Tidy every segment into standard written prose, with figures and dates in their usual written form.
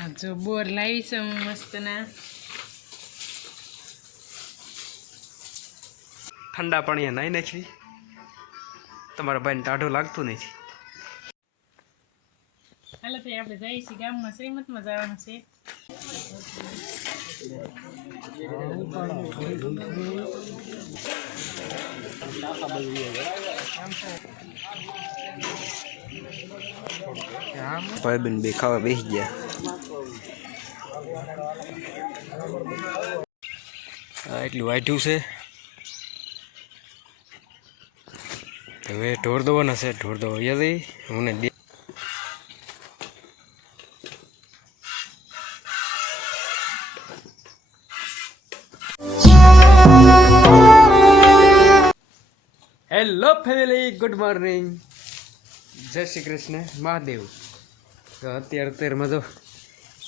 હા જો બોર લાવી છે હું મસ્ત ના ઠંડા પાણીએ નાઈ નાખવી. તમારા ભાઈને ટાઢું લાગતું નથી. હાલો તો આપણે જઈએ છીએ ગામમાં શ્રીમતમાં જવાનું છે. ભાઈબંધ બે ખાવા બેસી ગયા. એટલું વાઢ્યું છે. હવે ઢોર દોવાના છે. ઢોર દોવા જઈ હું ને હેલો ફેમિલી, ગુડ મોર્નિંગ, જય શ્રી કૃષ્ણ, મહાદેવ. તો અત્યારમાં તો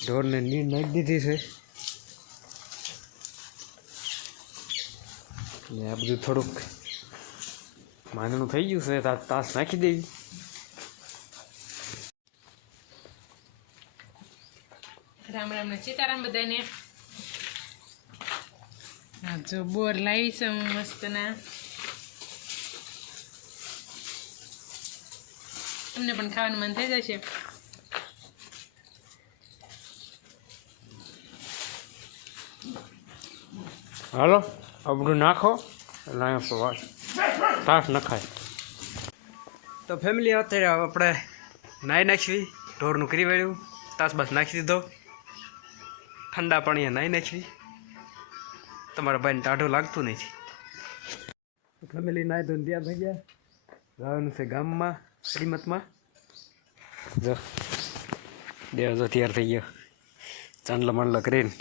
ઢોરને નીંદ નાખી દીધી છે ને આ બધું થોડુંક માંદણું થઈ ગયું છે. તાસ નાખી દેવી. રામ રામ ને સીતારામ બધાને. હા જો બોર લાવી છે હું મસ્ત ના તમને પણ ખાવાનું મન થઈ જશે. હાલો આપણું નાખો એટલે તાસ નખાય. તો ફેમિલી અત્યારે આપણે નાહી નાખવી. ઢોરનું કરી વાળ્યું, તાસ બાસ નાખી દીધો. ઠંડા પાણીએ નાહી નાખવી. તમારા ભાઈને ટાઢું લાગતું નથી. ફેમિલી નાહી ધોઈને તૈયાર થઈ ગયા. જવાનું છે ગામમાં શ્રીમતમાં. જો દેવ જો તૈયાર થઈ ગયો ચાંદલો માંડલો કરીને.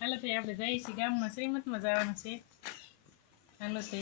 હાલો તો આપણે જઈએ છીએ ગામમાં શ્રીમતમાં જવાનું છે. હાલો તે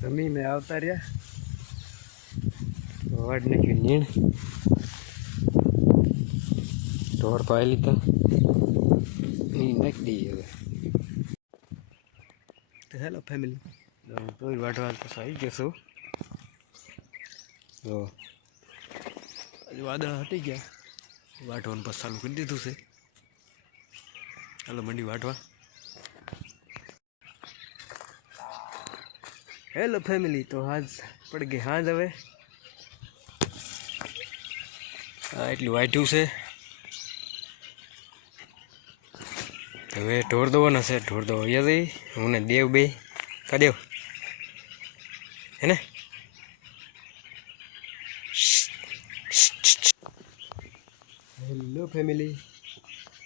જમીને આવતા રહ્યા. વાડ નાખ્યું નીણ. ઢોર પાઈ લીધા. નીણ નાખી દઈએ હવે. તો હેલો ફેમિલી, તો વાટવા પછી આવી ગયો છું. તો હજુ વાદળા હટી ગયા. વાટવાનું પછી ચાલુ કરી દીધું છે. હાલો મંડી વાટવા. હેલો ફેમિલી, તો હાજ પડી ગઈ હાજ. હવે એટલું વાઢ્યું છે. હવે ઢોર દોવાના છે. ઢોર દોવા જઈ હું ને દેવ બે કા દેવ હે ને. હેલો ફેમિલી,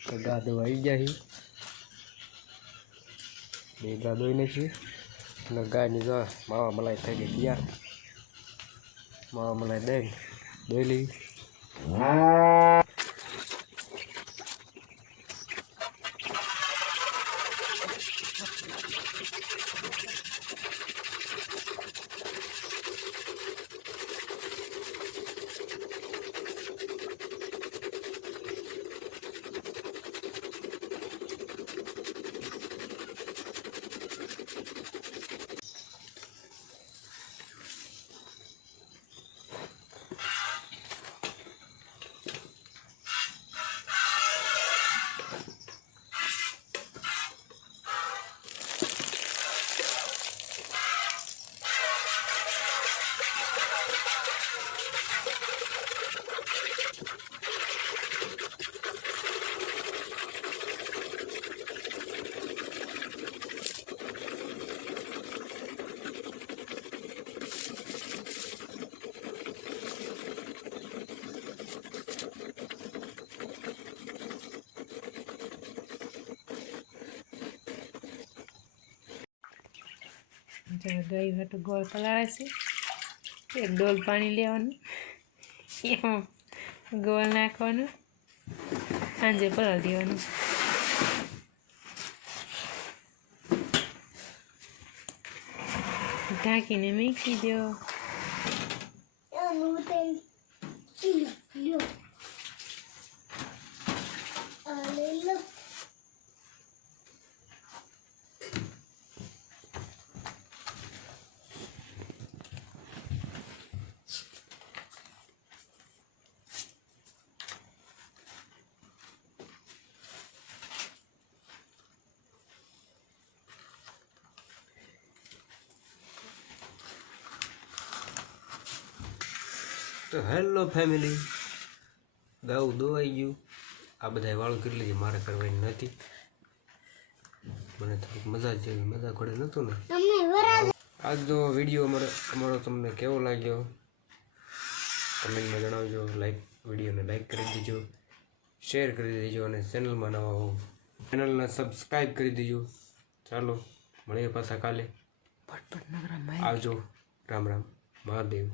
તો ગા દોવા આવી ગયા. બે ગા દોઈ નાખી. અને ગાયની જો માવા મલાઈ થઈ ગઈ તૈયાર. માવા મલાઈ દઈ દોઈ લેવી. જો ગાય હાટું ગોળ પલાળે છે. એક ડોલ પાણી લેવાનું, એમાં ગોળ નાખવાનું, સાંજે પલાળી દેવાનું. ઢાંકીને મૂકી દો. તો હેલો ફેમિલી, ગાઉ દોવાઈ ગયું. આ બધા વાળું કરી લીધી, મારે કરવાની નથી. મને થોડીક મજા જેવી મજા ઘડે નહોતું ને. આજનો વિડીયો અમારો તમને કેવો લાગ્યો કમેન્ટમાં જણાવજો. વિડીયોને લાઈક કરી દેજો, શેર કરી દેજો, અને ચેનલમાં નવા હો ચેનલને સબસ્ક્રાઈબ કરી દેજો. ચાલો મળીએ પાછા કાલે. આવજો. રામ રામ મહાદેવ.